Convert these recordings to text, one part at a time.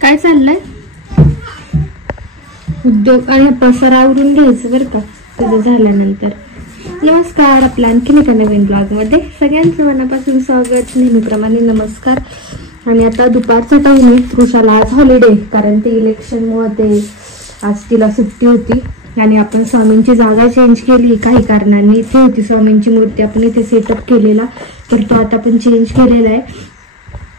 काय चाललंय? उद्योग आणि पसारा आवरून घ्यायचं बरं का तुझं झाल्यानंतर. नमस्कार, आपल्या आणखीन एका नवीन ब्लॉग मध्ये सगळ्यांचं मनापासून स्वागत. नेहमीप्रमाणे नमस्कार. आणि आता दुपारचा टाइम आहे. तृषाला आज हॉलिडे, कारण ते इलेक्शनमुळे ते आज तिला सुट्टी होती. आणि आपण स्वामींची जागा चेंज केली काही कारणांनी. इथे होती स्वामींची मूर्ती, आपण इथे सेटअप केलेला, तर तो आता आपण चेंज केलेला आहे.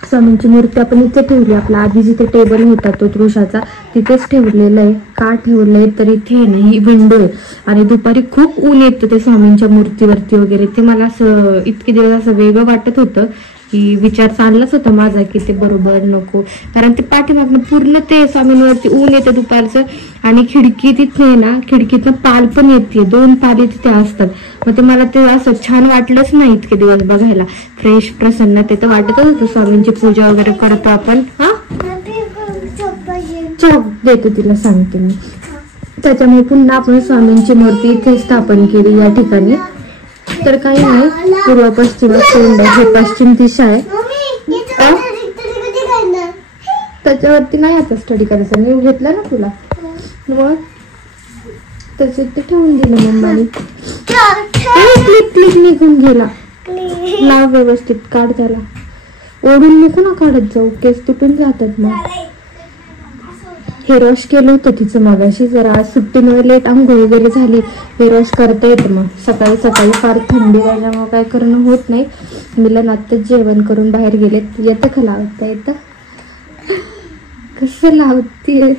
स्वामींची मूर्ती आपण इथे ठेवली. आपला आधी जिथे टेबल होता तो तृषाचा तिथेच ठेवलेला आहे. का ठेवलंय तर इथे नाही विंडो आहे आणि दुपारी खूप ऊन येतं ते स्वामींच्या मूर्तीवरती वगैरे. ते मला असं इतके दिवस असं वेगळं वाटत होतं की विचार चाललाच होता माझा की ते बरोबर नको, कारण ते पाठीमागनं पूर्ण ते स्वामींवरती ऊन येतं दुपारचं. आणि खिडकी तिथे आहे ना, खिडकीतनं पाल पण येते, 2 पाली तिथे असतात. मग ते मला ते असं छान वाटलंच नाही इतके दिवस बघायला. फ्रेश प्रसन्न ते तर वाटतच होतं. स्वामींची पूजा वगैरे करतो आपण. हा चौक देतो तिला, सांगते मी. त्याच्यामुळे पुन्हा आपण स्वामींची मूर्ती इथे स्थापन केली या ठिकाणी. तर काही नाही, पूर्व पश्चिम हे पश्चिम दिशा आहे. त्याच्यावरती नाही आता स्टडी करायचं, मी घेतला ना तुला, मग त्याच्यात ते ठेवून दिलं मम्माने. क्लिक निघून गेला. लाव व्यवस्थित, काढ त्याला. ओढून नको ना काढत जाऊ, केस तुटून जातात. मग हेअर वॉश केलं होतं तिचं मगाशी. जरा आज सुट्टीमुळे लेट आंघोळ वगैरे झाली. हेअर वॉश करता येतं मग सकाळी सकाळी, फार थंडी त्याच्यामुळे काय करणं होत नाही. मिलन आत्ताच जेवण करून बाहेर गेले. येतं का लावता? येतं? कसं लावते?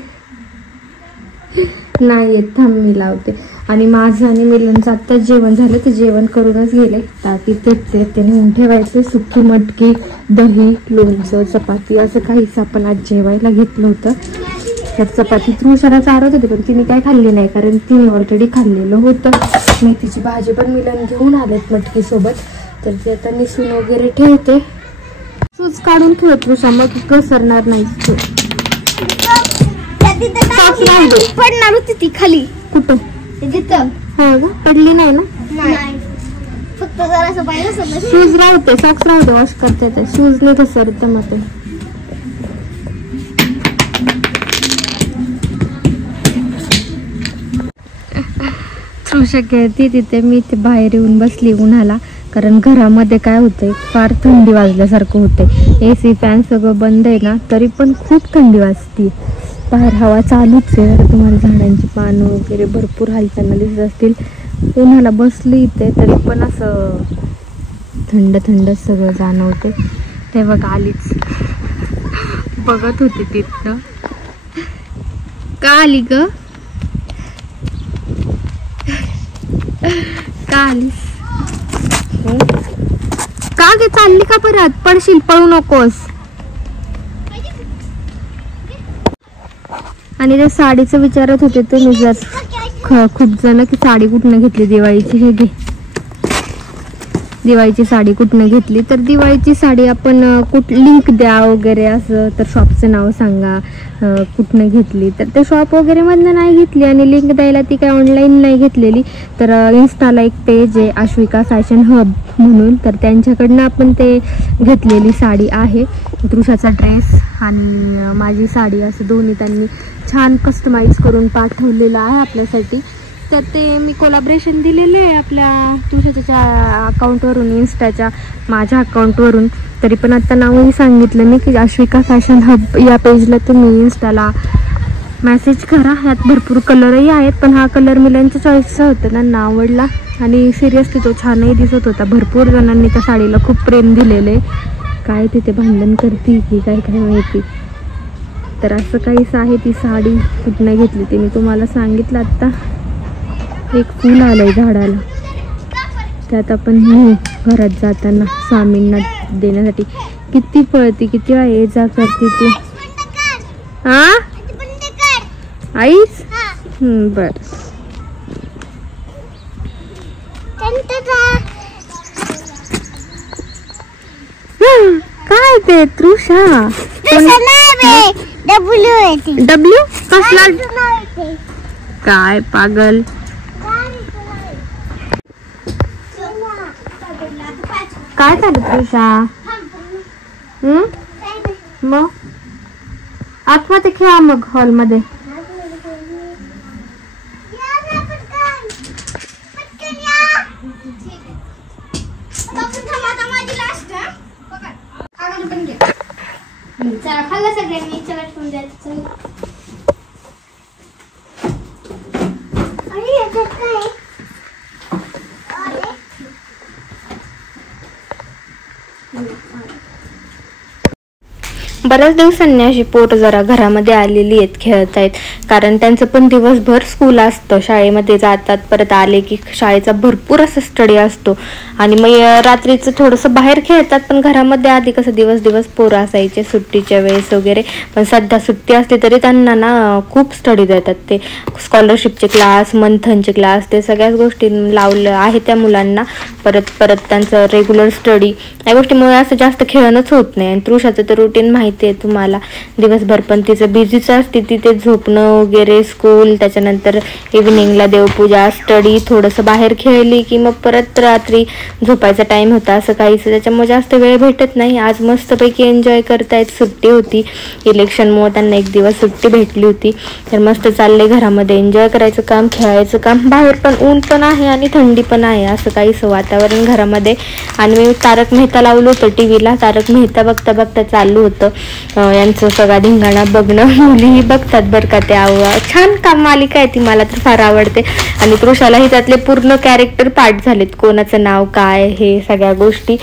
नाही येत, थांब मी लावते. आणि माझं आणि मिलनचं आत्ताच जेवण झालं, ते जेवण करूनच गेले. ताकी ते नेऊन ठेवायचं. सुकी मटकी, दही, लोणचं, चपाती असं काहीच आपण आज जेवायला घेतलं होतं. तर चपाती तृषाला चारत होती, पण तिने काय खाल्ली नाही, कारण तिने ऑलरेडी खाल्लेलं होतं. मेथीची भाजी पण मिलन घेऊन आलेत मटकी सोबत, तर ती आता निसून वगैरे ठेवते. सूज काढून ठेव तृषा, मग घसरणार नाही. पडणार होती ती खाली. कुठं? तिथं. हा का? पडली नाही ना? नाही, फक्त जरासं पाहिजे. शूज राहते, सॉक्स राहते, वॉश करते. शूज नाही घसरत मग ते. तृषा खेळते तिथे, मी इथे बाहेर येऊन बसली उन्हाला. कारण घरामध्ये काय होतंय, फार थंडी वाजल्यासारखं होतंय. AC फॅन सगळं बंद आहे ना, तरी पण खूप थंडी वाजते. बाहेर हवा चालूच आहे. तर तुम्हाला झाडांची पानं वगैरे भरपूर हालताना दिसत असतील. उन्हाला बसली इथे तरी पण असं थंड थंड सगळं जाणवते. ते बघ आलीच, बघत होते तिथं. का आली ग? का आलीस? का गे चालली का परत? पडशील, पळू नकोस. आणि त्या साडीचं विचारत होते तुम्ही जर खूप जण की साडी कुठनं घेतली दिवाळीची. हे घे, दिवाळीची साडी कुठनं घेतली. तर दिवाळीची साडी आपण लिंक द्या वगैरे असं, तर शॉपचं नाव सांगा कुठनं घेतली. तर ते शॉप वगैरे मधनं नाही घेतली, आणि लिंक द्यायला ती काय ऑनलाईन नाही घेतलेली. तर इन्स्टाला एक पेज आहे आश्विका फॅशन हब म्हणून, तर त्यांच्याकडनं आपण ते घेतलेली साडी आहे. तृषाचा ड्रेस आणि माझी साडी असं दोन्ही त्यांनी छान कस्टमाइज करून पाठवलेलं आहे आपल्यासाठी. तर ते मी कोलॅबरेशन दिलेलं आहे आपल्या तृषाच्या अकाउंटवरून, इन्स्टाच्या माझ्या अकाउंटवरून. तरी पण आता नावही सांगितलं मी की आश्विका फॅशन हब या पेजला तुम्ही इन्स्टाला मेसेज करा. ह्यात भरपूर कलरही आहेत, पण हा कलर मिलांच्या चॉईसचा होता, त्यांना आवडला. आणि सिरियसली तो छानही दिसत होता. भरपूर जणांनी त्या साडीला खूप प्रेम दिलेलं आहे. काय तिथे भांडण करते की काय काय माहिती. तर असं काहीच आहे. ती साडी कुठनं घेतली ते मी तुम्हाला सांगितलं आत्ता. एक फूल आलंय झाडाला, त्यात आपण घरात जाताना स्वामींना देण्यासाठी. किती पळती, किती ये जा करते ती. हा आईस? बर. काय ते तृषा? डब्ल्यू कसला? काय पागल. काय झालं तृषा? मग आतमध्ये खेळा मग हॉलमध्ये. खाल्लं सगळ्यांनी. चला ठेवून द्यायचं. आणि याच्यात काय बऱ्याच दिवसांनी अशी पोरं जरा घरामध्ये आलेली आहेत, खेळत आहेत. कारण त्यांचं पण दिवसभर स्कूल असतं, शाळेमध्ये जातात, परत आले की शाळेचा भरपूर असा स्टडी असतो आणि मग रात्रीचं थोडंसं बाहेर खेळतात. पण घरामध्ये आधी कसं दिवस पोरं असायचे सुट्टीच्या वेळेस वगैरे. पण सध्या सुट्टी असते तरी त्यांना ना खूप स्टडी देतात. ते स्कॉलरशिपचे क्लास, मंथनचे क्लास, ते सगळ्याच गोष्टी लावलं आहे त्या मुलांना. परत त्यांचं रेग्युलर स्टडी या गोष्टीमुळे असं जास्त खेळणंच होत नाही. आणि तृषाचं तर रुटीन माहिती आहे तुम्हाला, दिवसभर पण तिचं बिझीच असते. तिथे झोपणं वगैरे, स्कूल, त्याच्यानंतर इव्हिनिंगला देवपूजा, स्टडी, थोडंसं बाहेर खेळली की मग परत रात्री झोपायचा टाइम होता असं काहीच. त्याच्यामुळे जास्त वेळ भेटत नाही. आज मस्तपैकी एन्जॉय करतायत. सुट्टी होती इलेक्शनमुळे, त्यांना एक दिवस सुट्टी भेटली होती. तर मस्त चाललंय घरामध्ये एन्जॉय करायचं काम, खेळायचं काम. बाहेर पण ऊन पण आहे आणि थंडी पण आहे, असं काहीच वातावरण घरामध्ये. आणि मी तारक मेहता लावलं होतं टीव्हीला. तारक मेहता बघता बघता चालू होतं यांचं सगळा धिंगाणा बघणं. मुलीही बघतात बरं का. ते छान काम मालिका आहे ती, मला तर फार आवडते. आणि तृषालाही त्यातले पूर्ण कॅरेक्टर पाठ झालेत, कोणाचं नाव काय हे सगळ्या गोष्टी.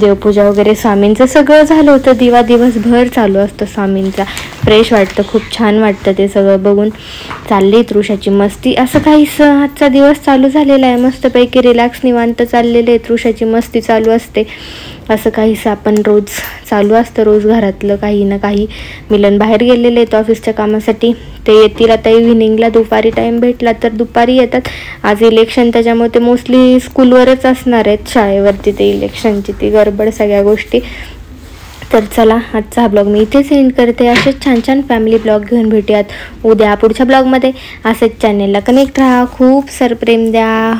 देवपूजा वगैरे स्वामींचं सगळं झालं होतं. दिवसभर चालू असतं स्वामींचा. फ्रेश वाटतं, खूप छान वाटतं ते सगळं बघून. चालली तृषाची मस्ती. असं काहीच आजचा दिवस चालू झालेला आहे, मस्तपैकी रिलॅक्स निवांत चाललेले आहे. तृषाची मस्ती चालू असते. असं काहीच आपण रोज चालू असतं, रोज घरातलं काही ना काही. मिलन बाहेर गेलेले आहेत ऑफिसच्या कामासाठी, ते येतील आता इव्हिनिंगला. दुपारी टाईम भेटला तर दुपारी येतात. आज इलेक्शन त्याच्यामुळे ते मोस्टली स्कूलवरच असणार आहेत, शाळेवरती ते इलेक्शनची ती गडबड सगळ्या गोष्टी. तर चला आजचा हा ब्लॉग मी इथेच एंड करते. असेच छान छान फॅमिली ब्लॉग घेऊन भेटूयात उद्या पुढच्या ब्लॉगमध्ये. असंच चॅनेलला कनेक्ट राहा, खूप सारं प्रेम द्या.